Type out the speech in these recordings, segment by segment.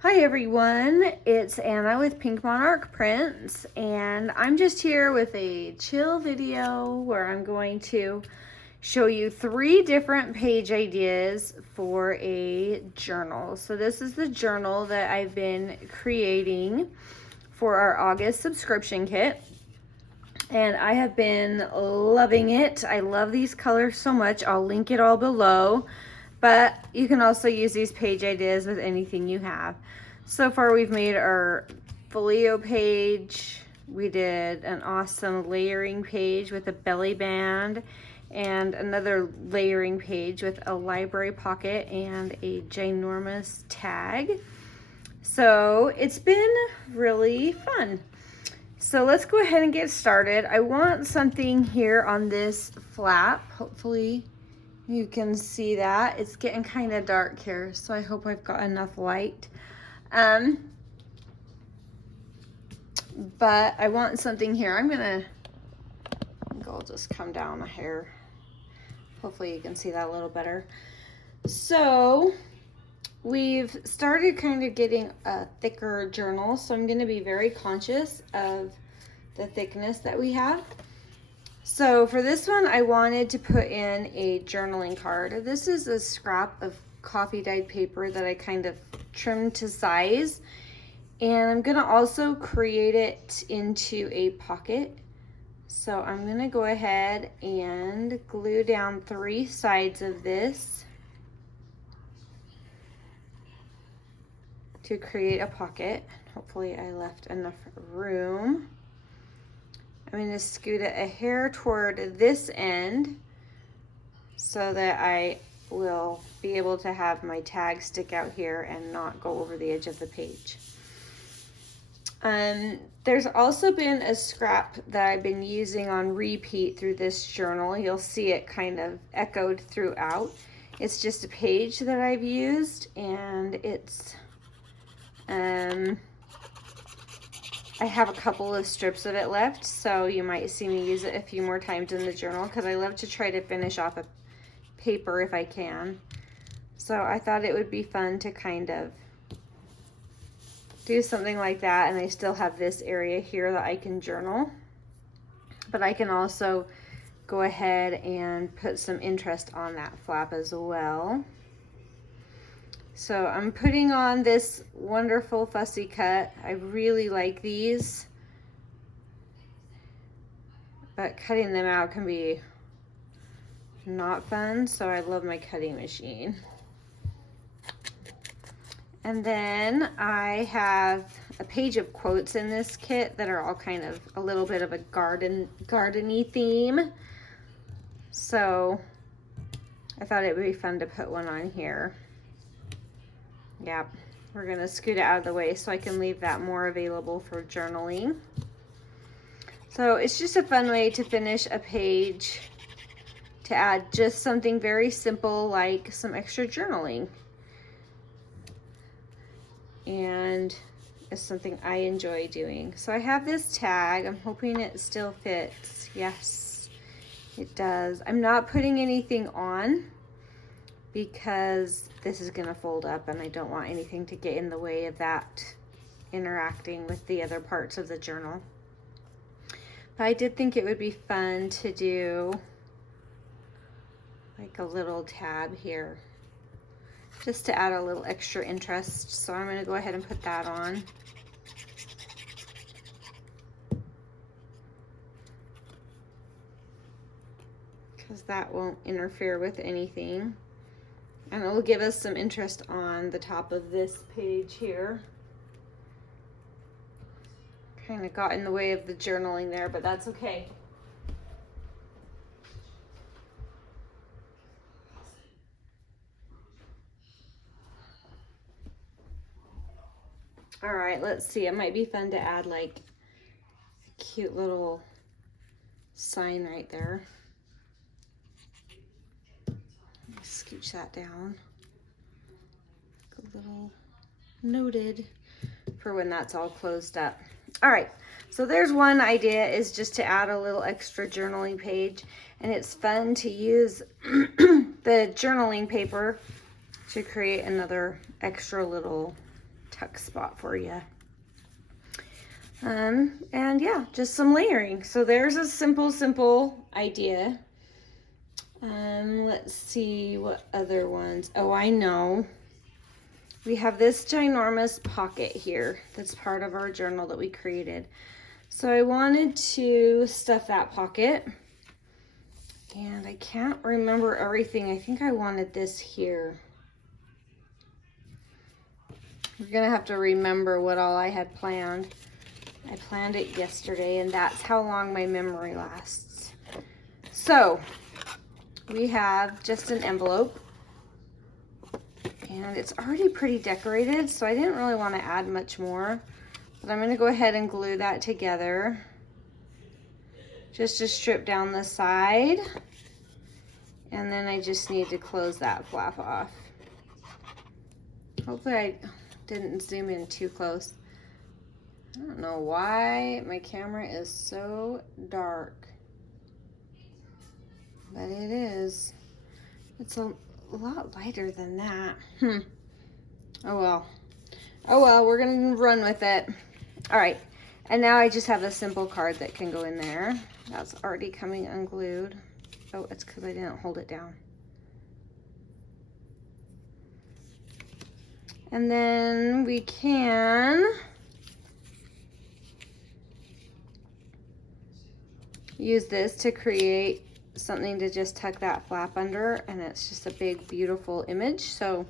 Hi everyone, it's Anna with Pink Monarch Prints, and I'm just here with a chill video where I'm going to show you 3 different page ideas for a journal. So this is the journal that I've been creating for our August subscription kit, and I have been loving it. I love these colors so much. I'll link it all below, but you can also use these page ideas with anything you have. So far we've made our folio page. We did an awesome layering page with a belly band and another layering page with a library pocket and a ginormous tag. So it's been really fun. So let's go ahead and get started. I want something here on this flap. Hopefully you can see that. It's getting kind of dark here, so I hope I've got enough light. But I want something here. I'll just come down a hair. Hopefully you can see that a little better. So we've started kind of getting a thicker journal, so I'm going to be very conscious of the thickness that we have. So for this one, I wanted to put in a journaling card. This is a scrap of coffee dyed paper that I kind of trimmed to size, and I'm gonna also create it into a pocket. So I'm gonna go ahead and glue down 3 sides of this to create a pocket. Hopefully I left enough room. I'm going to scoot it a hair toward this end so that I will be able to have my tag stick out here and not go over the edge of the page. There's also been a scrap that I've been using on repeat through this journal. You'll see it kind of echoed throughout. It's just a page that I've used, and it's I have a couple of strips of it left, so you might see me use it a few more times in the journal because I love to try to finish off a paper if I can. So I thought it would be fun to kind of do something like that, and I still have this area here that I can journal, but I can also go ahead and put some interest on that flap as well. So I'm putting on this wonderful Fussy cut. I really like these, but cutting them out can be not fun, so I love my cutting machine. And then I have a page of quotes in this kit that are all kind of a little bit of a garden-y theme. So I thought it would be fun to put one on here. Yep, we're gonna scoot it out of the way so I can leave that more available for journaling. So it's just a fun way to finish a page, to add just something very simple like some extra journaling. And it's something I enjoy doing. So I have this tag. I'm hoping it still fits. Yes, it does. I'm not putting anything on because this is gonna fold up and I don't want anything to get in the way of that interacting with the other parts of the journal. But I did think it would be fun to do like a little tab here, just to add a little extra interest. So I'm gonna go ahead and put that on. Because that won't interfere with anything. And it will give us some interest on the top of this page here. Kind of got in the way of the journaling there, but that's okay. All right, let's see. It might be fun to add like a cute little sign right there. Scooch that down. A little noted for when that's all closed up. All right, so there's one idea, is just to add a little extra journaling page, and it's fun to use the journaling paper to create another extra little tuck spot for you. And yeah, just some layering. So there's a simple idea. Let's see what other ones. Oh, I know. We have this ginormous pocket here that's part of our journal that we created. So I wanted to stuff that pocket. And I can't remember everything. I think I wanted this here. We're gonna have to remember what all I had planned. I planned it yesterday, and that's how long my memory lasts. So we have just an envelope, and it's already pretty decorated, so I didn't really want to add much more, but I'm going to go ahead and glue that together just to strip down the side, and then I just need to close that flap off. Hopefully I didn't zoom in too close. I don't know why my camera is so dark, but it is. It's a lot lighter than that. Oh well. Oh well, we're gonna run with it. All right, and now I just have a simple card that can go in there. That's already coming unglued. Oh, it's because I didn't hold it down. And then we can use this to create something to just tuck that flap under, and it's just a big beautiful image, so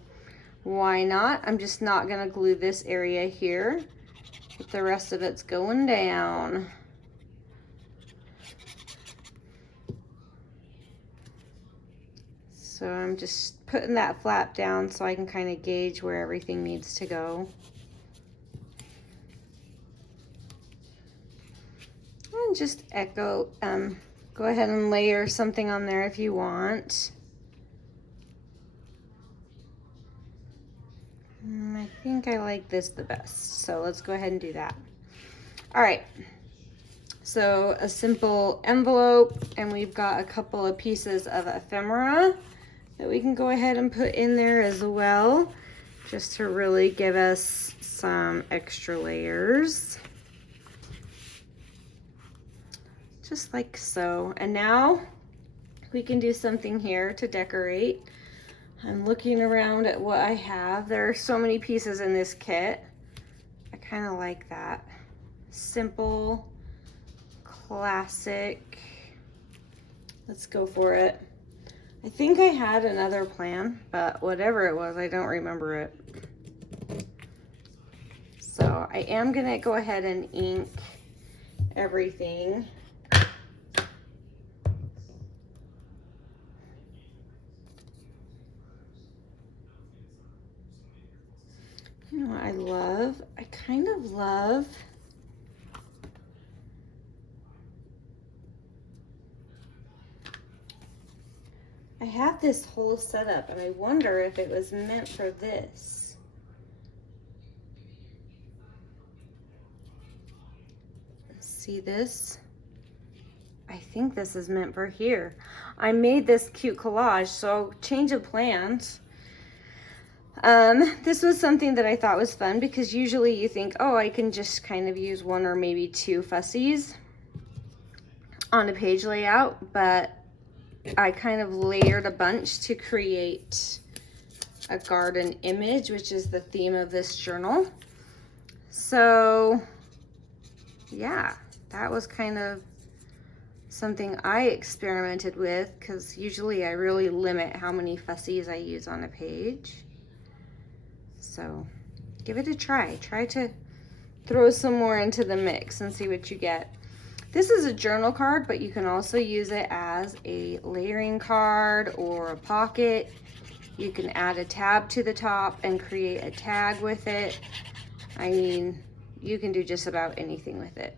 why not? I'm just not gonna glue this area here, but the rest of it's going down. So I'm just putting that flap down so I can kind of gauge where everything needs to go. And just go ahead and layer something on there if you want. I think I like this the best, so let's go ahead and do that. All right, so a simple envelope, and we've got a couple of pieces of ephemera that we can go ahead and put in there as well, just to really give us some extra layers. Just like so. And now we can do something here to decorate. I'm looking around at what I have. There are so many pieces in this kit. I kind of like that. Simple, classic. Let's go for it. I think I had another plan, but whatever it was, I don't remember it. So I am gonna go ahead and ink everything. You know what I love? I kind of love I have this whole setup, and I wonder if it was meant for this. See this? I think this is meant for here. I made this cute collage, so change of plans. This was something that I thought was fun, because usually you think, oh, I can just kind of use one or maybe two Fussies on a page layout, but I kind of layered a bunch to create a garden image, which is the theme of this journal. So yeah, that was kind of something I experimented with, because usually I really limit how many Fussies I use on a page. So give it a try. Try to throw some more into the mix and see what you get. This is a journal card, but you can also use it as a layering card or a pocket. You can add a tab to the top and create a tag with it. I mean, you can do just about anything with it.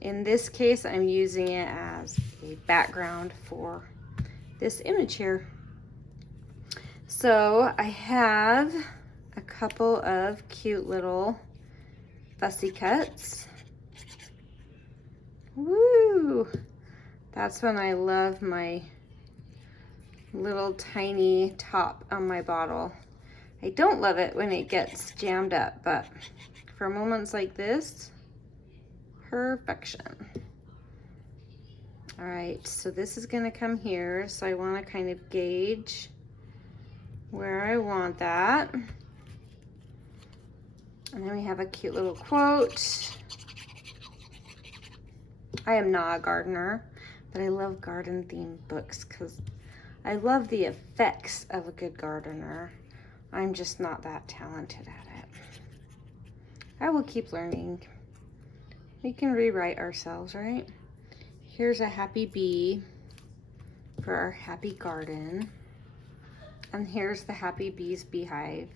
In this case, I'm using it as a background for this image here. So I have a couple of cute little fussy cuts. Woo! That's when I love my little tiny top on my bottle. I don't love it when it gets jammed up, but for moments like this, perfection. All right, so this is gonna come here, so I wanna kind of gauge where I want that. And then we have a cute little quote. I am not a gardener, but I love garden themed books because I love the effects of a good gardener. I'm just not that talented at it. I will keep learning. We can rewrite ourselves, right? Here's a happy bee for our happy garden. And here's the happy bee's beehive.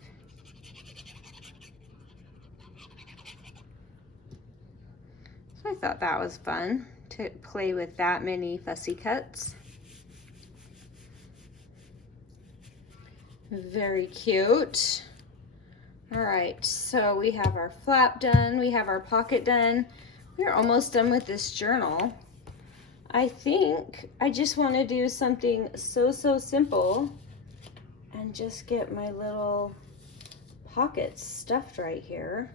So I thought that was fun to play with that many fussy cuts. Very cute. All right, so we have our flap done, we have our pocket done. We're almost done with this journal. I think I just want to do something so simple and just get my little pockets stuffed right here.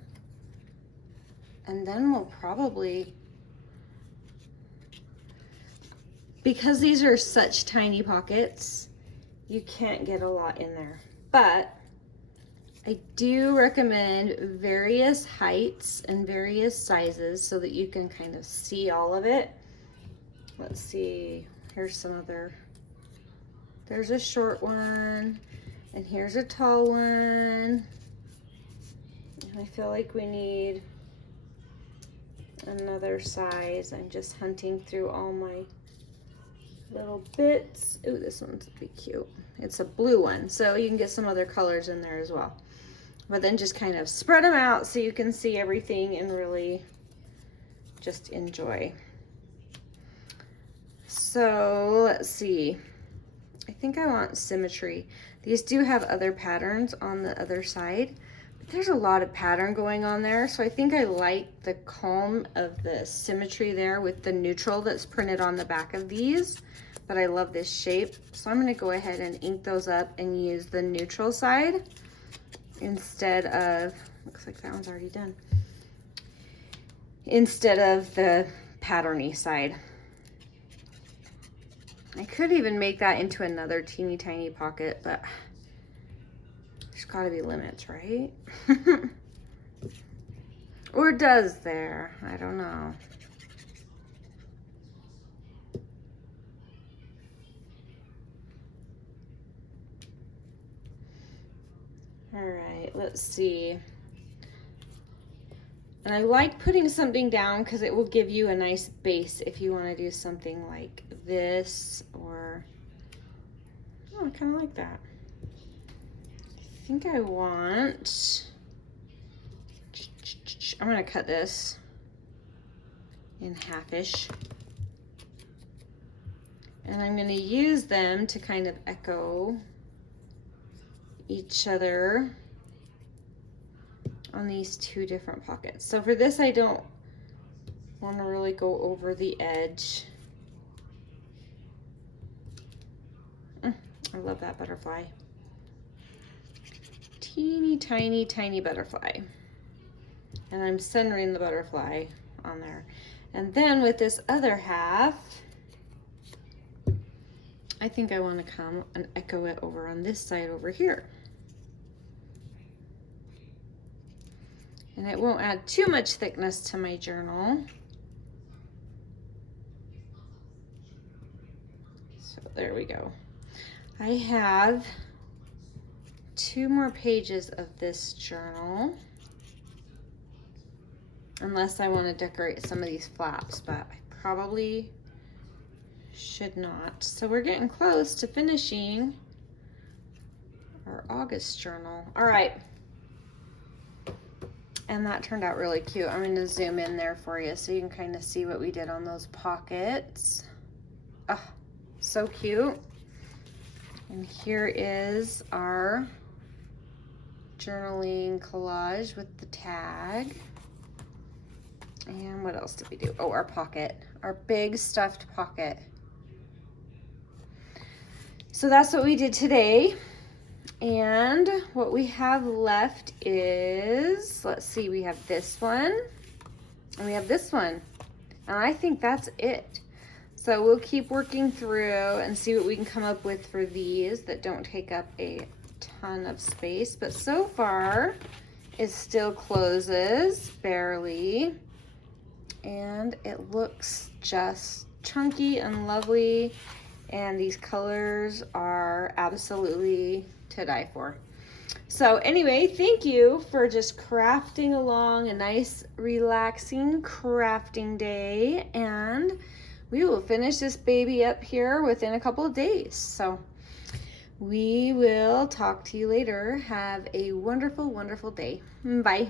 And then we'll probably, because these are such tiny pockets, you can't get a lot in there. But I do recommend various heights and various sizes so that you can kind of see all of it. Let's see, here's some other, there's a short one, and here's a tall one. And I feel like we need another size. I'm just hunting through all my little bits. Ooh, this one's pretty cute. It's a blue one, so you can get some other colors in there as well. But then just kind of spread them out so you can see everything and really just enjoy. So let's see. I think I want symmetry. These do have other patterns on the other side, but there's a lot of pattern going on there. So I think I like the calm of the symmetry there with the neutral that's printed on the back of these, but I love this shape. So I'm gonna go ahead and ink those up and use the neutral side instead of, looks like that one's already done, instead of the patterny side. I could even make that into another teeny tiny pocket, but there's gotta be limits, right? Or does there? I don't know. All right, let's see. And I like putting something down because it will give you a nice base if you want to do something like this, or, oh, I kind of like that. I think I want, I'm going to cut this in half-ish. And I'm going to use them to kind of echo each other on these two different pockets. So for this, I don't want to really go over the edge. I love that butterfly. Teeny tiny butterfly. And I'm centering the butterfly on there. And then with this other half, I think I want to come and echo it over on this side over here. And it won't add too much thickness to my journal. So there we go. I have 2 more pages of this journal, unless I want to decorate some of these flaps, but I probably should not. So we're getting close to finishing our August journal. All right. And that turned out really cute. I'm going to zoom in there for you so you can kind of see what we did on those pockets. Oh, so cute. And here is our journaling collage with the tag. And what else did we do? Oh, our pocket, our big stuffed pocket. So that's what we did today. And what we have left is, let's see, we have this one and we have this one. And I think that's it. So we'll keep working through and see what we can come up with for these that don't take up a ton of space. But so far, it still closes barely. And it looks just chunky and lovely. And these colors are absolutely to die for. So anyway, thank you for just crafting along, a nice relaxing crafting day, and we will finish this baby up here within a couple of days. So we will talk to you later. Have a wonderful, wonderful day. Bye.